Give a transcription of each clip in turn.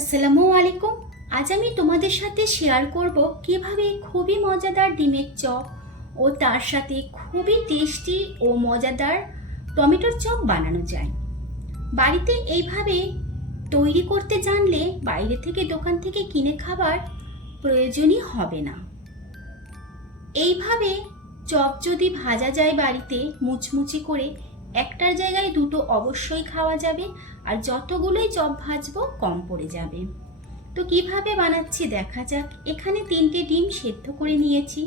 আসসালামু আলাইকুম। আজ আমি তোমাদের সাথে শেয়ার করব কিভাবে খুবই মজাদার ডিমের চপ ও তার সাথে খুবই টেস্টি ও মজাদার টমেটোর চপ বানানো যায়। বাড়িতে এইভাবে তৈরি করতে জানলে বাইরে থেকে দোকান থেকে কিনে খাবার প্রয়োজনই হবে না। এইভাবে চপ যদি ভাজা যায় বাড়িতে মুচমুচি করে, একটার জায়গায় দুটো অবশ্যই খাওয়া যাবে, আর যতগুলোই চপ ভাজবো কম পড়ে যাবে। তো কিভাবে বানাচ্ছি দেখা যাক। এখানে 3টে ডিম সেদ্ধ করে নিয়েছি,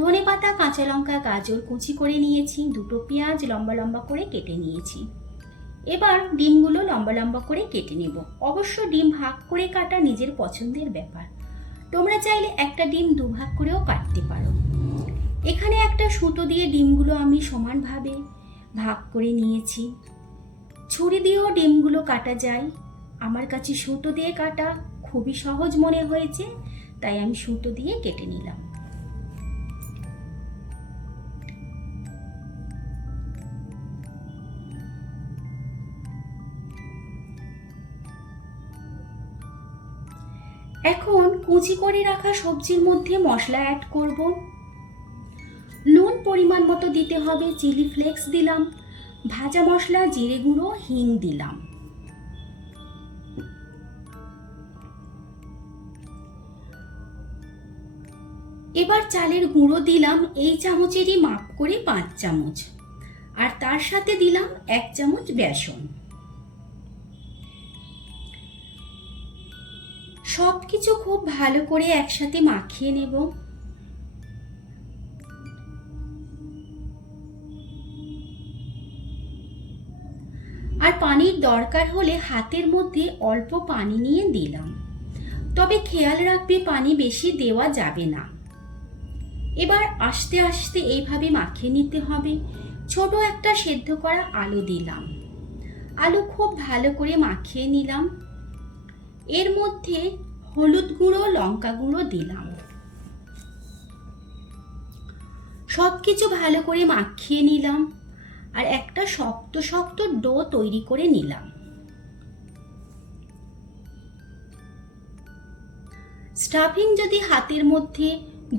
ধনেপাতা, কাঁচা লঙ্কা, গাজর কুচি করে নিয়েছি, 2টো পেঁয়াজ লম্বা লম্বা করে কেটে নিয়েছি। এবার ডিমগুলো লম্বা লম্বা করে কেটে নেব। অবশ্য ডিম ভাগ করে কাটা নিজের পছন্দের ব্যাপার, তোমরা চাইলে একটা ডিম দুভাগ করেও কাটতে পারো। এখানে একটা সুতো দিয়ে ডিমগুলো আমি সমানভাবে ভাগ করে নিয়েছি। ছুরি দিয়েও ডিমগুলো কাটা যায়, আমার কাছে সুতো দিয়ে কাটা খুবই সহজ মনে হয়েছে, তাই আমি সুতো দিয়ে কেটে নিলাম। এখন কুচি করে রাখা সবজির মধ্যে মশলা অ্যাড করব। নুন পরিমাণ মতো দিতে হবে, চিলি ফ্লেক্স দিলাম, ভাজা মশলা, জিরে গুঁড়ো, হিং দিলাম। এবার চালের গুঁড়ো দিলাম এই চামচেরই মাপ করে 5 চামচ, আর তার সাথে দিলাম 1 চামচ বেসন। সবকিছু খুব ভালো করে একসাথে মাখিয়ে নেব। আর পানির দরকার হলে হাতের মধ্যে অল্প পানি নিয়ে দিলাম, তবে খেয়াল রাখবে পানি বেশি দেওয়া যাবে না। এবার আস্তে আস্তে এইভাবে মাখিয়ে নিতে হবে। ছোট একটা সেদ্ধ করা আলু দিলাম, আলু খুব ভালো করে মাখিয়ে নিলাম। এর মধ্যে হলুদ গুঁড়ো, লঙ্কা গুঁড়ো দিলাম। সবকিছু ভালো করে মাখিয়ে নিলাম, আর একটা শক্ত শক্ত ডো তৈরি করে নিলাম। স্টাফিং যদি হাতের মধ্যে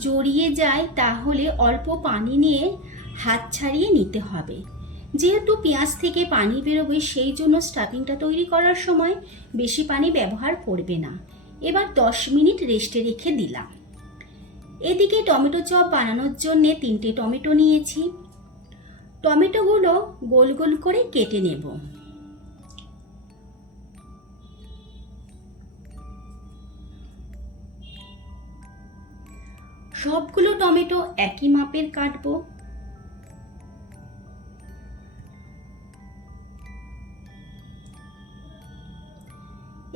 জড়িয়ে যায় তাহলে অল্প পানি নিয়ে হাত ছাড়িয়ে নিতে হবে। যেহেতু পেঁয়াজ থেকে পানি বেরোবে, সেই জন্য স্টাফিংটা তৈরি করার সময় বেশি পানি ব্যবহার করবে না। এবার 10 মিনিট রেস্টে রেখে দিলাম। এদিকে টমেটো চপ বানানোর জন্য 3টে টমেটো নিয়েছি। টমেটোগুলো গোল গোল করে কেটে নেব। সবগুলো টমেটো একই মাপের কাটবো।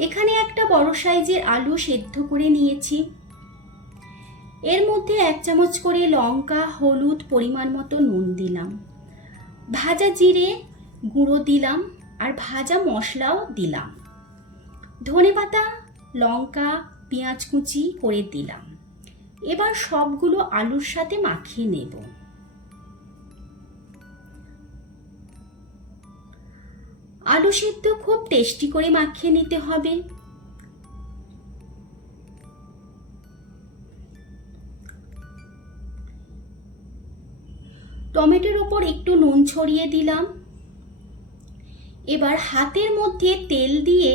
এখানে একটা বড় সাইজের আলু সেদ্ধ করে নিয়েছি। এর মধ্যে 1 চামচ করে লঙ্কা, হলুদ, পরিমাণ মতো নুন দিলাম, ভাজা জিরে গুঁড়ো দিলাম, আর ভাজা মশলাও দিলাম। ধনেপাতা, লঙ্কা, পেঁয়াজ কুচি করে দিলাম। এবার সবগুলো আলুর সাথে মাখিয়ে নেব। আলু সিদ্ধ খুব টেস্টি করে মাখিয়ে নিতে হবে। টমেটোর ওপর একটু নুন ছড়িয়ে দিলাম। এবার হাতের মধ্যে তেল দিয়ে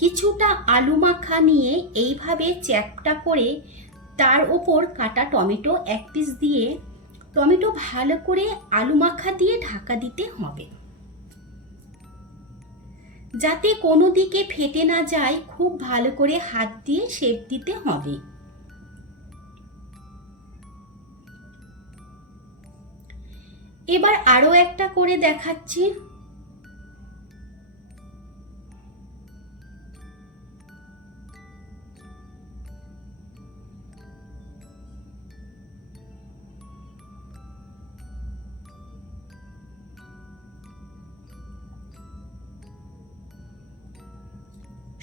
কিছুটা আলু মাখা নিয়ে এইভাবে চ্যাপটা করে তার ওপর কাটা টমেটো 1 পিস দিয়ে টমেটো ভালো করে আলু মাখা দিয়ে ঢাকা দিতে হবে, যাতে কোনো দিকে ফেটে না যায়। খুব ভালো করে হাত দিয়ে শেপ দিতে হবে। এবার আরো একটা করে দেখাচ্ছি।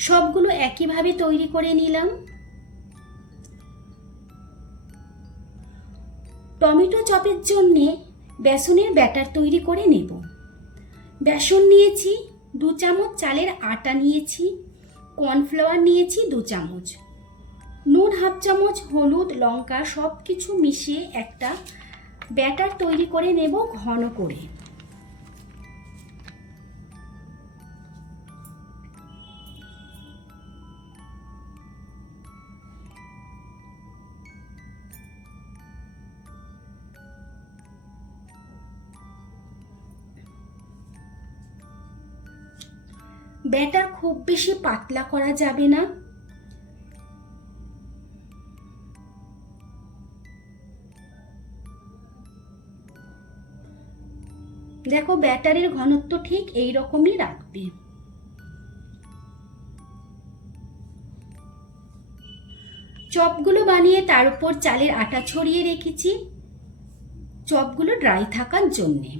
সবগুলো একইভাবে তৈরি করে নিলাম। টমেটো চপের জন্যে বেসনের ব্যাটার তৈরি করে নেব। বেসন নিয়েছি, 2 চামচ চালের আটা নিয়েছি, কর্নফ্লাওয়ার নিয়েছি 2 চামচ, নুন 1/2 চামচ, হলুদ, লঙ্কা সব কিছু মিশিয়ে একটা ব্যাটার তৈরি করে নেব ঘন করে। ব্যাটার খুব বেশি পাতলা করা যাবে না। দেখো ব্যাটারের ঘনত্ব ঠিক এই রকমই রাখবে। চপগুলো বানিয়ে তার উপর চালের আটা ছড়িয়ে রেখেছি চপগুলো ড্রাই থাকার জন্যে।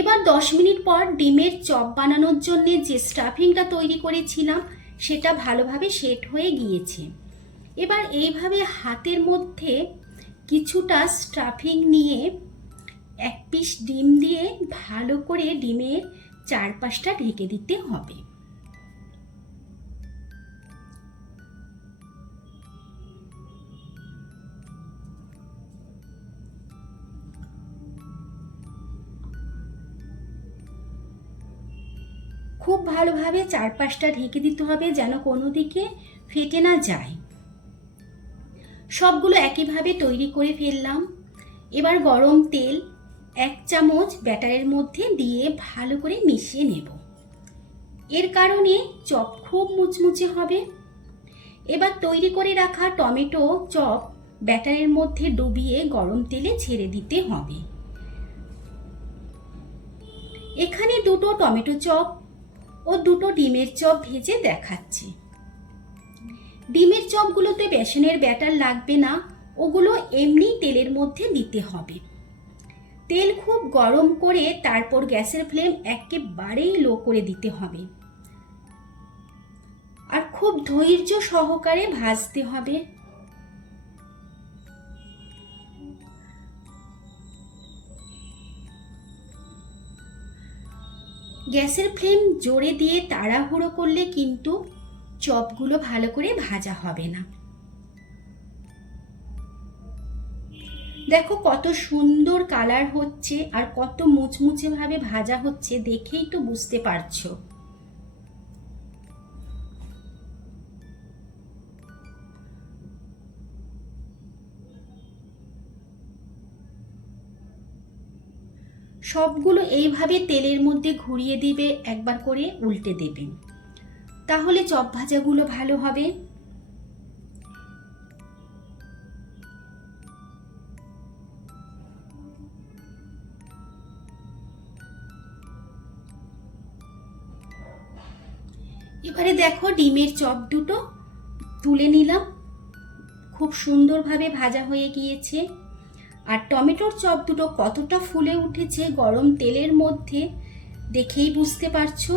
এবার 10 মিনিট পর ডিমের চপ বানানোর জন্য যে স্টাফিংটা তৈরি করেছিলাম সেটা ভালোভাবে সেট হয়ে গিয়েছে। এবার এইভাবে হাতের মধ্যে কিছুটা স্টাফিং নিয়ে 1 পিস ডিম দিয়ে ভালো করে ডিমের চারপাশটা ঢেকে দিতে হবে। খুব ভালোভাবে চারপাশটা ঢেকে দিতে হবে যেন কোনো দিকে ফেটে না যায়। সবগুলো একইভাবে তৈরি করে ফেললাম। এবার গরম তেল 1 চামচ ব্যাটারের মধ্যে দিয়ে ভালো করে মিশিয়ে নেব। এর কারণে চপ খুব মুচমুচে হবে। এবার তৈরি করে রাখা টমেটো চপ ব্যাটারের মধ্যে ডুবিয়ে গরম তেলে ছেড়ে দিতে হবে। এখানে 2টো টমেটো চপ ও 2টো ডিমের চপ ভেজে দেখাচ্ছি। ডিমের চপগুলোতে বেসনের ব্যাটার লাগবে না, ওগুলো এমনি তেলের মধ্যে দিতে হবে। তেল খুব গরম করে তারপর গ্যাসের ফ্লেম একেবারেই লো করে দিতে হবে আর খুব ধৈর্য সহকারে ভাজতে হবে। গ্যাসের ফ্লেম জোরে দিয়ে তাড়াহুড়ো করলে কিন্তু চপগুলো ভালো করে ভাজা হবে না। দেখো কত সুন্দর কালার হচ্ছে আর কত মুচমুচে ভাবে ভাজা হচ্ছে, দেখেই তো বুঝতে পারছো। সবগুলো এইভাবে তেলের মধ্যে ঘুরিয়ে দিবে, একবার করে উল্টে দেবে, তাহলে চপ ভাজাগুলো ভালো হবে। এবারে দেখো ডিমের চপ দুটো তুলে নিলাম, খুব সুন্দরভাবে ভাজা হয়ে গিয়েছে। আর টমেটোর চপ দুটো কতটা ফুলে উঠেছে গরম তেলের মধ্যে দেখেই বুঝতে পারছো।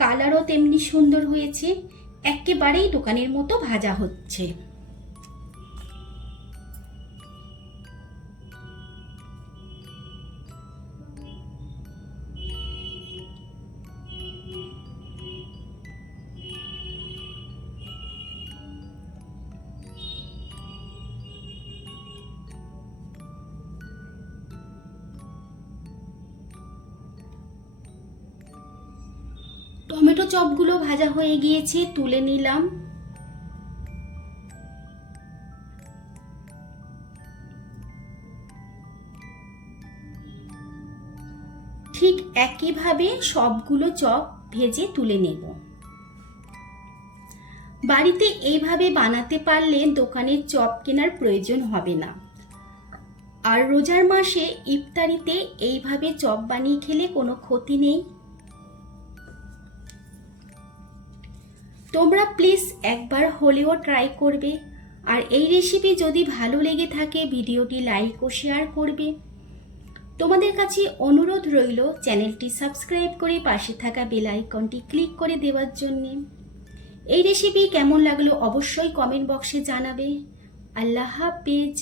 কালারও তেমনি সুন্দর হয়েছে, একেবারেই দোকানের মতো ভাজা হচ্ছে। টমেটো চপগুলো ভাজা হয়ে গিয়েছে, তুলে নিলাম। ঠিক একইভাবে সবগুলো চপ ভেজে তুলে নেব। বাড়িতে এইভাবে বানাতে পারলে দোকানের চপ কেনার প্রয়োজন হবে না। আর রোজার মাসে ইফতারিতে এইভাবে চপ বানিয়ে খেলে কোনো ক্ষতি নেই। তোমরা প্লিজ একবার হলেও ট্রাই করবে। আর এই রেসিপি যদি ভালো লেগে থাকে ভিডিওটি লাইক ও শেয়ার করবে। তোমাদের কাছে অনুরোধ রইল চ্যানেলটি সাবস্ক্রাইব করে পাশে থাকা বেল আইকনটি ক্লিক করে দেওয়ার জন্য। এই রেসিপি কেমন লাগলো অবশ্যই কমেন্ট বক্সে জানাবে। আল্লাহ হাফেজ।